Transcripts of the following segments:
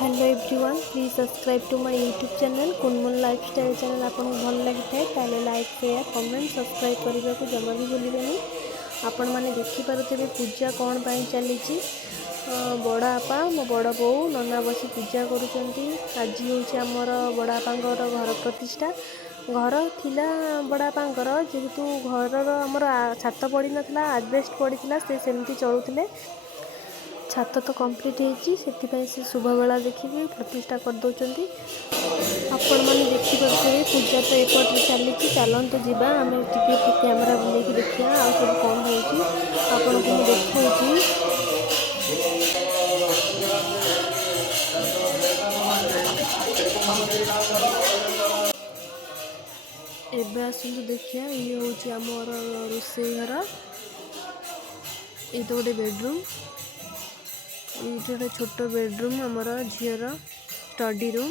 Hello everyone, please subscribe to my YouTube channel Kunmun lifestyle channel. आपको भल लगी था लाइक शेयर कमेंट सब्सक्राइब करने को जमा भी भूलिए। आपण मैंने देखिपे पूजा कौन पाई चली बड़ा आपा मो बड़ बो नना बसी पूजा करुँच। आज हूँ आमर बड़ा आपांकर घर प्रतिष्ठा। घर थिला बड़ा आपांकर जेहेतु घर आमर छात पड़ी नाला आजबेस्ट पड़ी से सेमती चलुले। छात तो कंप्लीट होती से शुभ बेला देखिए प्रतिष्ठा करदे। आपण मैंने देखिपे पूजा तो एपटे चली चलते जावा आम कैमेरा बुले देखा आ सब कौन होपण को देखा। एबे आसतु देखिए ये हूँ आमर रोषेई घर। ये तो गोटे बेडरूम, ये गोटे छोट बेडरूम आमर झीर स्टडी रूम।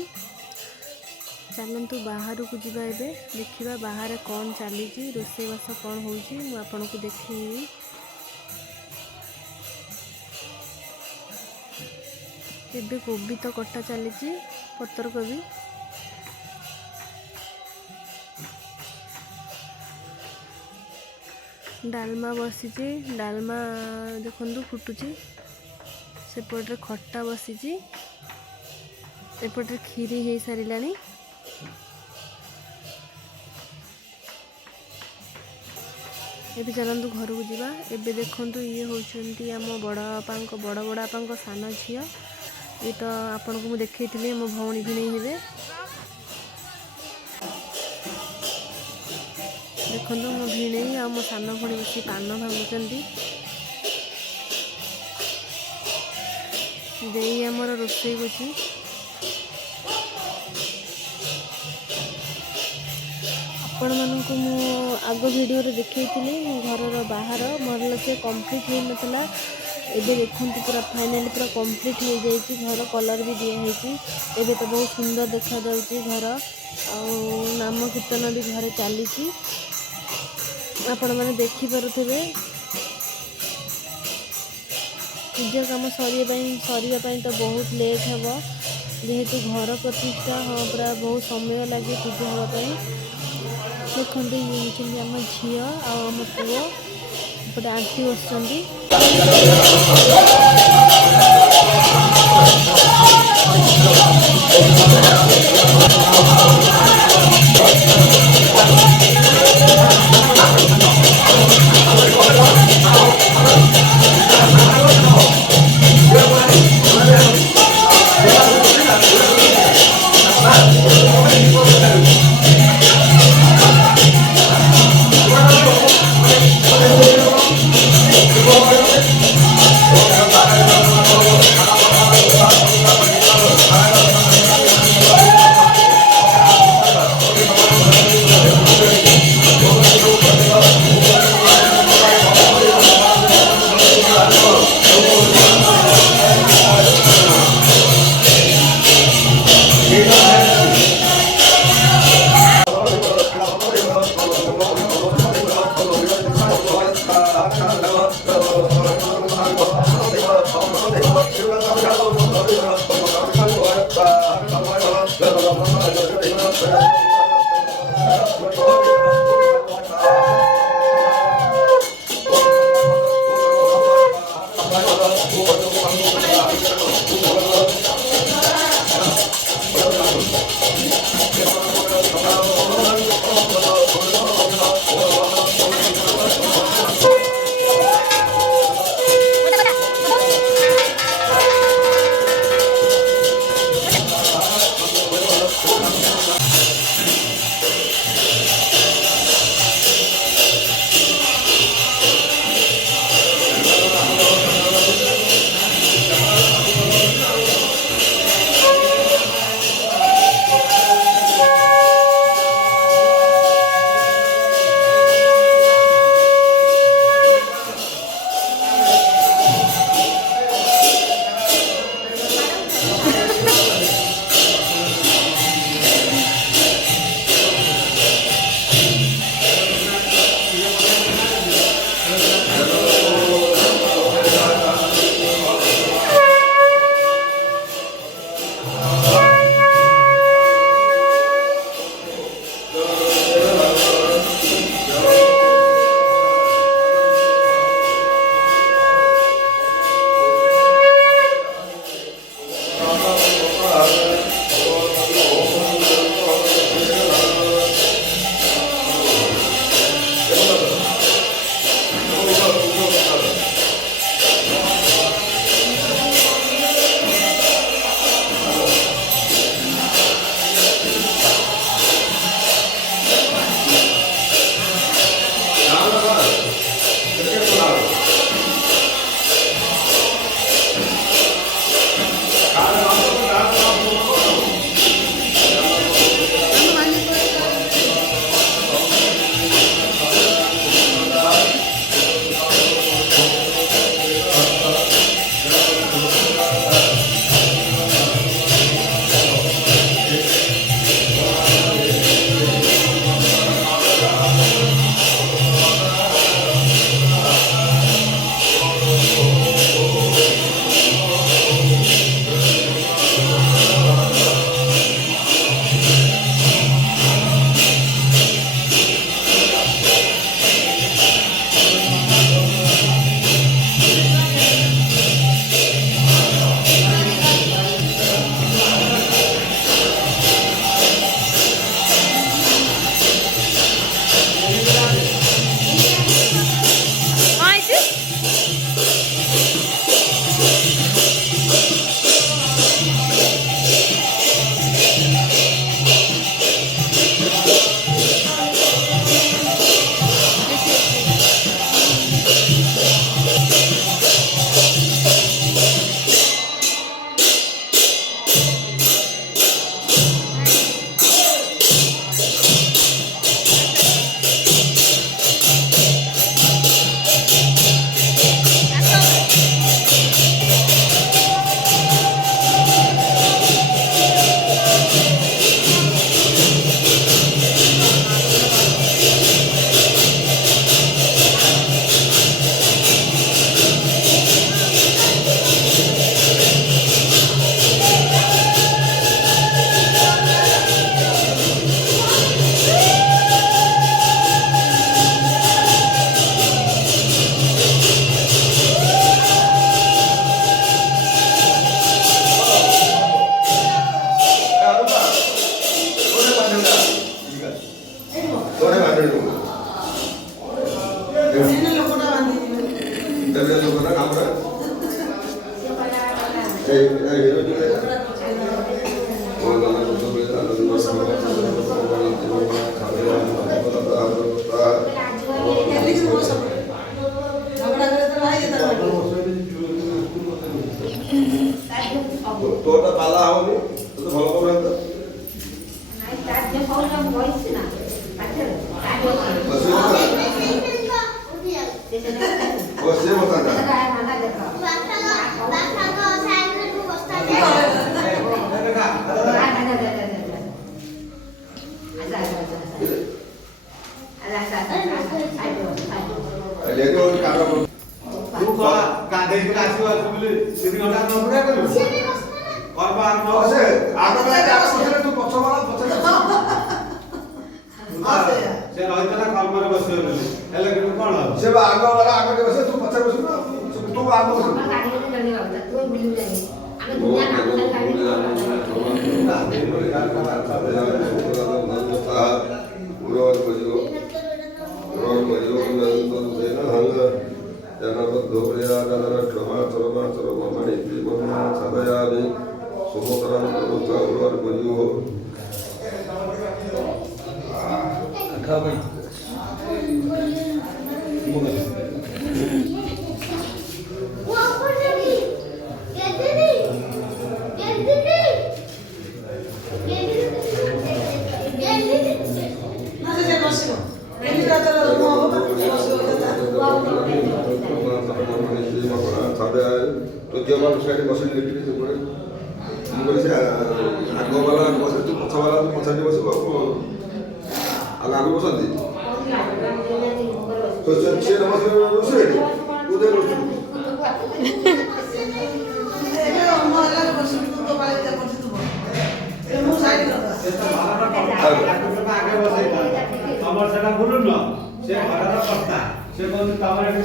चलतु बाहर को जीवा एबे देखिबा बाहर कौन चली रोषेईबास कौन होउची आपन को देखी। एबे कोबी तो कटा चली पतर कोबी। डालमा बसी डालमा देखु फुटुची। सेपटे खट्टा बसी एपटे खीरी हो सारे। एबे चलतु घर को जीवा। एबे देखंतु ये होचंती आम बड़ बड़ापा सान झी। ये तो आपन को देखी मो भौणी भी नहीं हे। देखो मो भिणे आ मो सान भणी बस पान भांगुंट। देई आमर रोषेई होची। आपण मानक मु आग वीडियो रे देखई घर बाहर भल से कंप्लीट हो नथला। एबे देखंतु पूरा फाइनली पूरा कंप्लीट हो जाइए। घर कलर भी दिखाई। एबे तो बहुत सुंदर देखा जाउची घर। नाम कीर्तन भी घर चली आपण मैंने देखिपे। पूजा काम सरिया तो बहुत लेट हम जेहेतु घर प्रतिष्ठा हाँ पूरा बहुत समय लगे पूजा हाँपाई। देखते ये आम झी आम पुओ एपटे आंटी बसुँच। ତୋରଟା ପାଲା ହବନି ତତେ ଭଲ କରୁନାହାନ୍ତି ବସିଏ ଆଗେ ବସେଇଥା ତମର ସେଟା ଭୁଲୁନ ସେ ଘରର କର୍ତ୍ତା ସେ କହୁଛି ତମର ଏଠି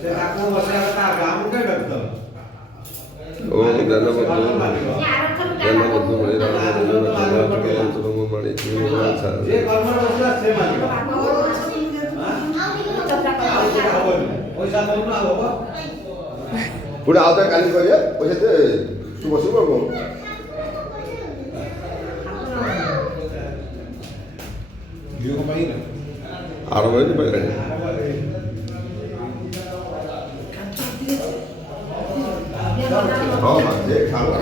ସେ ତାକୁ ବସେଇବା କଥା ଆମକୁ କାଇଁ ଡାକୁଛ ओम जनमधु मणि राम मणि जे कर्मर बसला से मालिक पैसा दउन आ बाबा पुढे आवता काली करूया पैसे दे तू बसू बघ भियो को पाई आरो वेळी पाहिजे हाँ ये खाना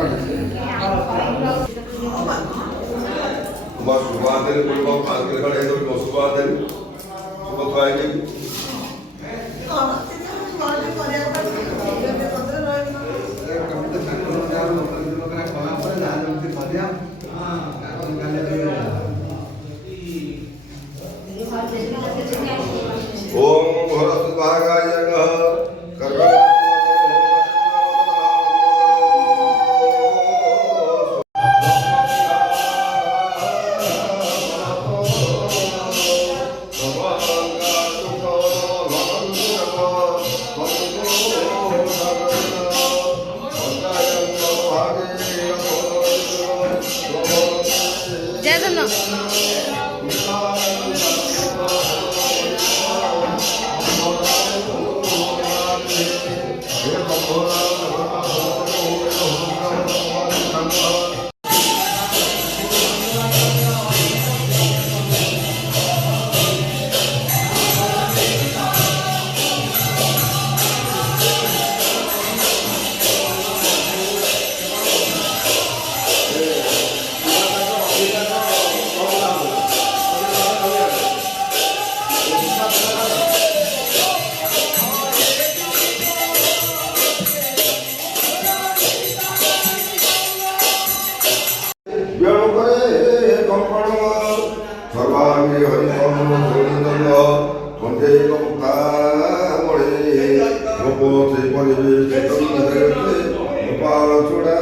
बस सुबह दिन कोई बात पास कर खड़े तो सुबह दिन सुबह तो आएंगे ओम भरत भागाय कर्म सर्वांगे हरिकम जोड़िदंग कंठे कमुक्ता मणि गोपो से परिवेश जगते गोपाल चूड़ा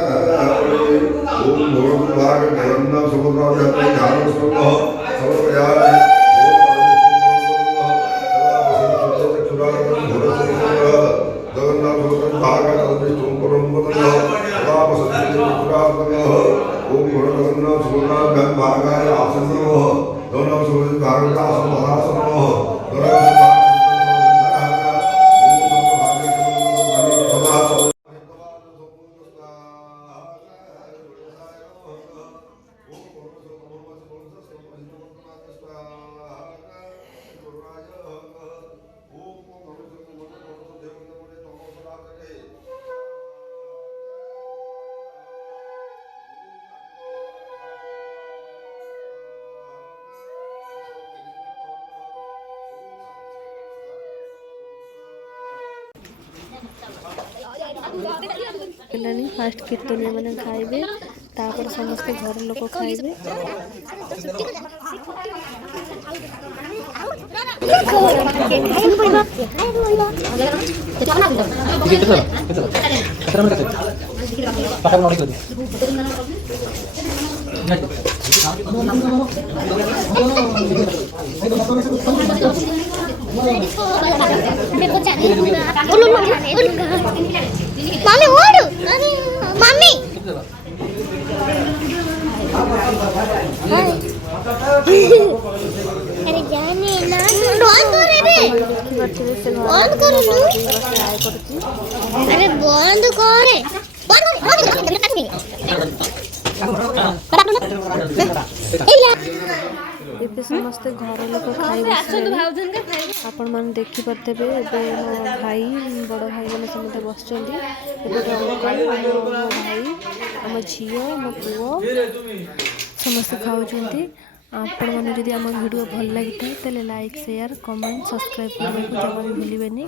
ओम भोर भाग धरम समुद्र जगते ध्यान संग सर्वयारे जगन्नाथ भाग विष्णु परम ओम जगन्नाथ सुनाम भागाय आसनो दोनों सूर्य भाग का समासनो ହେଲାଣି ଫାଷ୍ଟ କୀର୍ତ୍ତନୀୟ ମାନେ ଖାଇବେ ତାପରେ ସମସ୍ତେ ଘର ଲୋକ ଖାଇବେ Mami, oru. Mami. अरे जाने ना बंद करे बे बंद करे नु अरे बंद करे ଏବେ ସମସ୍ତେ ଘର ଲୋକ ଖାଇବେ ଆପଣ ମାନେ ଦେଖିପାରୁଥିବେ ଏବେ ମୋ ଭାଇ ବଡ଼ ଭାଇମାନେ ସମସ୍ତେ ବସିଛନ୍ତି ଏପଟେ ଅଙ୍କଲ ମୋ ଭାଇ ଆମ ଝିଅ ମୋ ପୁଅ ସମସ୍ତେ ଖାଉଛନ୍ତି ଆପଣମାନେ ଯଦି ଆମ ଭିଡ଼ିଓ ଭଲ ଲାଗିଥାଏ ତାହେଲେ ଲାଇକ୍ ସେୟାର କମେଣ୍ଟ ସବସ୍କ୍ରାଇବ୍ କରିବାକୁ ଜମା ବି ଭୁଲିବେନି।